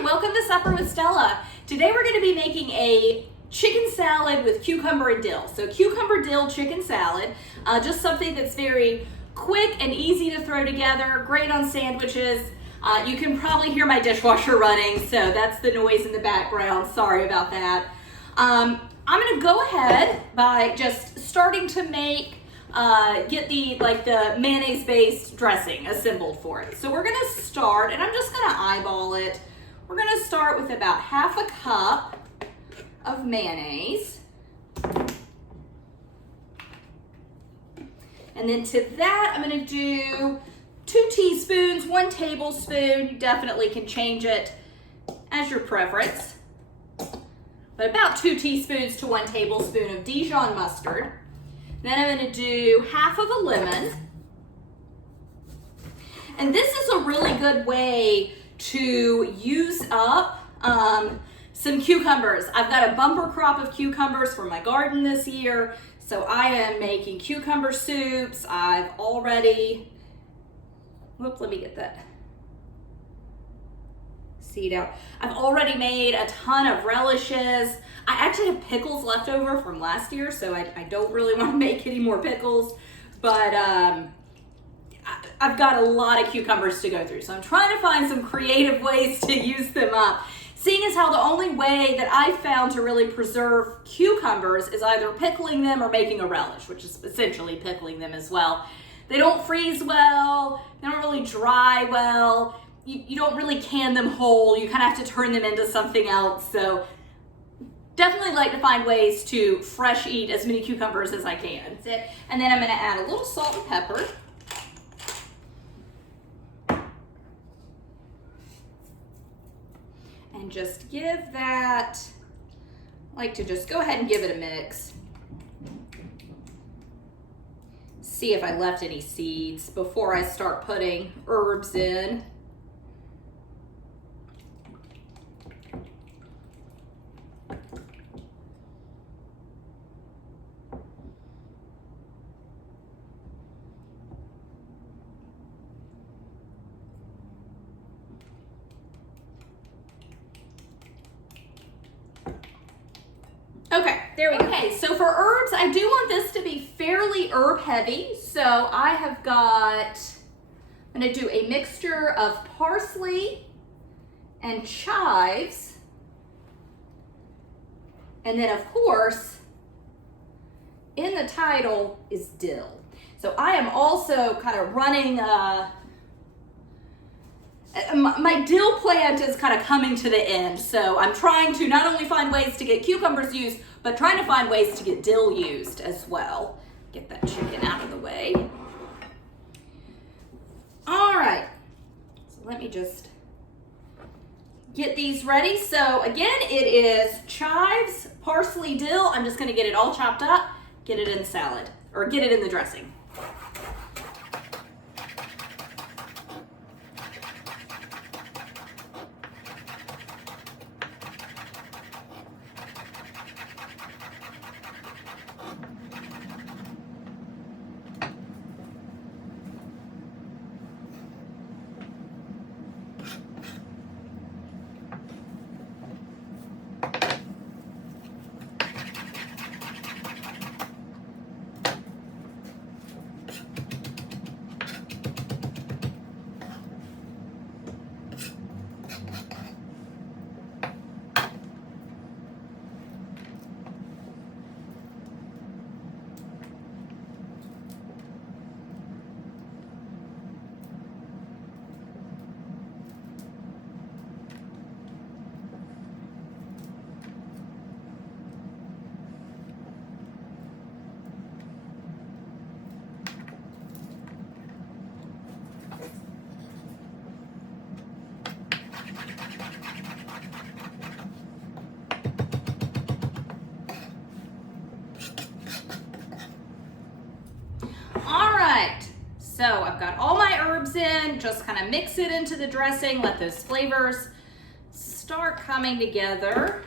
Hi, welcome to Supper with Stella. Today we're going to be making a chicken salad with cucumber and dill. So cucumber dill chicken salad, just something that's very quick and easy to throw together, great on sandwiches. You can probably hear my dishwasher running, so that's the noise in the background. Sorry about that. I'm going to go ahead by just starting to make get the mayonnaise-based dressing assembled for it. So we're going to start, and I'm just going to eyeball it. We're going to start with about half a cup of mayonnaise. And then to that, I'm going to do 2 teaspoons, 1 tablespoon. You definitely can change it as your preference. But about 2 teaspoons to 1 tablespoon of Dijon mustard. Then I'm going to do half of a lemon. And this is a really good way to use up some cucumbers. I've got a bumper crop of cucumbers for my garden this year. So I am making cucumber soups. I've already, let me get that seed out. I've already made a ton of relishes. I actually have pickles left over from last year, so I don't really want to make any more pickles, but I've got a lot of cucumbers to go through, so I'm trying to find some creative ways to use them up. Seeing as how the only way that I've found to really preserve cucumbers is either pickling them or making a relish, which is essentially pickling them as well. They don't freeze well, they don't really dry well. You don't really can them whole. You kind of have to turn them into something else. So definitely like to find ways to fresh eat as many cucumbers as I can. And then I'm going to add a little salt and pepper. And just give that, I like to just go ahead and give it a mix. See if I left any seeds before I start putting herbs in. Okay, there we go. Okay, so for herbs, I do want this to be fairly herb heavy. So I have got, I'm gonna do a mixture of parsley and chives. And then of course, in the title is dill. So I am also kind of running, my dill plant is kind of coming to the end, so I'm trying to not only find ways to get cucumbers used, but trying to find ways to get dill used as well. Get that chicken out of the way. All right, so let me just get these ready. So again, it is chives, parsley, dill. I'm just gonna get it all chopped up, get it in the salad, or get it in the dressing. So I've got all my herbs in, just kind of mix it into the dressing, let those flavors start coming together.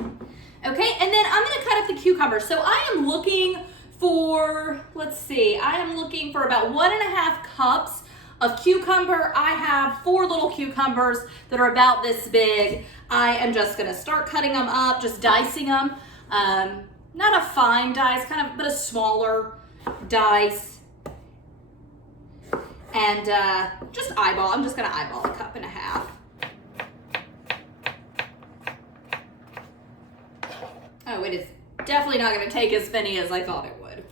Okay, and then I'm gonna cut up the cucumber. So I am looking for, let's see, I am looking for about 1.5 cups of cucumber. I have 4 little cucumbers that are about this big. I am just gonna start cutting them up, just dicing them. Not a fine dice, but a smaller dice. And I'm just gonna eyeball a cup and a half. Oh, it is definitely not gonna take as many as I thought it would.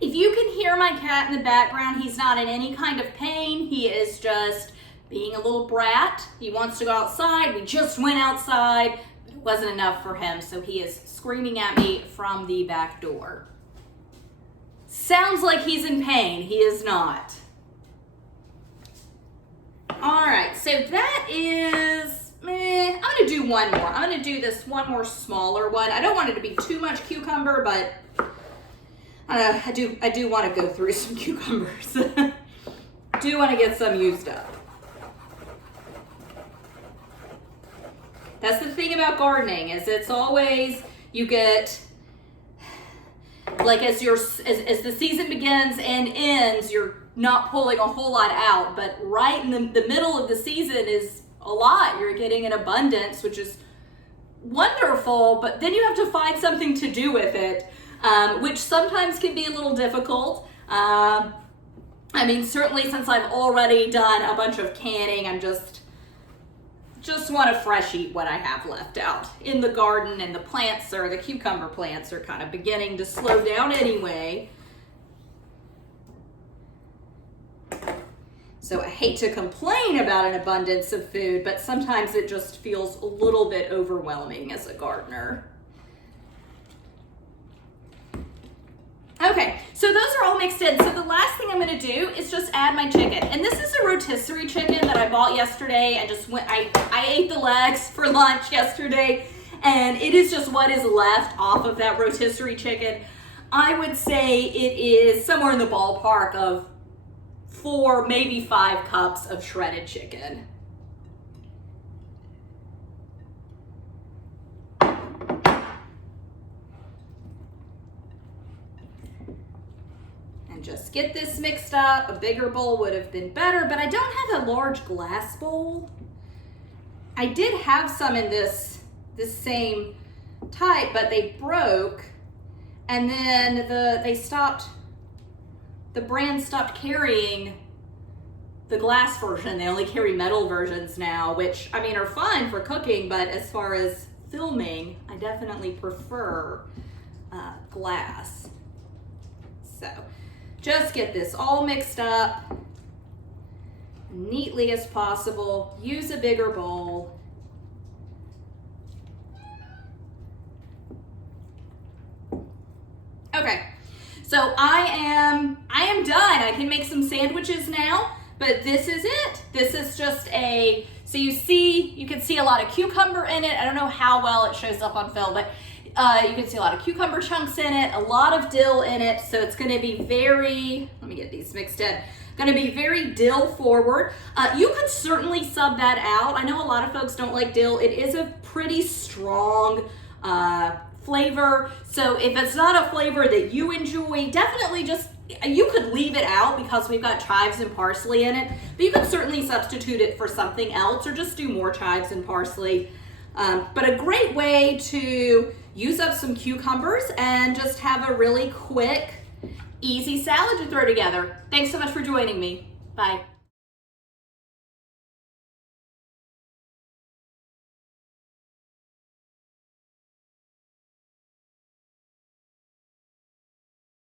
If you can hear my cat in the background, he's not in any kind of pain. He is just being a little brat. He wants to go outside. We just went outside, but it wasn't enough for him, so he is screaming at me from the back door. Sounds like he's in pain. He is not. All right, so that is, I'm gonna do one more. I'm gonna do this one more smaller one. I don't want it to be too much cucumber, but I do want to go through some cucumbers. Do want to get some used up. That's the thing about gardening, is it's always, you get, like as the season begins and ends, you're not pulling a whole lot out, but right in the middle of the season is a lot. You're getting an abundance, which is wonderful, but then you have to find something to do with it. Which sometimes can be a little difficult. I mean, certainly since I've already done a bunch of canning, I'm just want to fresh eat what I have left out in the garden, and the cucumber plants are kind of beginning to slow down anyway. So I hate to complain about an abundance of food, but sometimes it just feels a little bit overwhelming as a gardener. Okay, so those are all mixed in. So the last thing I'm gonna do is just add my chicken. And this is a rotisserie chicken that I bought yesterday. I ate the legs for lunch yesterday, and it is just what is left off of that rotisserie chicken. I would say it is somewhere in the ballpark of 4, maybe 5 cups of shredded chicken. Just get this mixed up. A bigger bowl would have been better, but I don't have a large glass bowl. I did have some in this same type, but they broke, and then the brand stopped carrying the glass version. They only carry metal versions now, which I mean are fun for cooking, but as far as filming, I definitely prefer glass. So just get this all mixed up neatly as possible. Use a bigger bowl. Okay, so I am done. I can make some sandwiches now, but this is it. This is just so you can see a lot of cucumber in it. I don't know how well it shows up on film, but you can see a lot of cucumber chunks in it, a lot of dill in it, so it's gonna be very, let me get these mixed in, gonna be very dill forward. You could certainly sub that out. I know a lot of folks don't like dill. It is a pretty strong flavor, so if it's not a flavor that you enjoy, definitely you could leave it out because we've got chives and parsley in it, but you could certainly substitute it for something else or just do more chives and parsley. But a great way to use up some cucumbers and just have a really quick, easy salad to throw together. Thanks so much for joining me. Bye.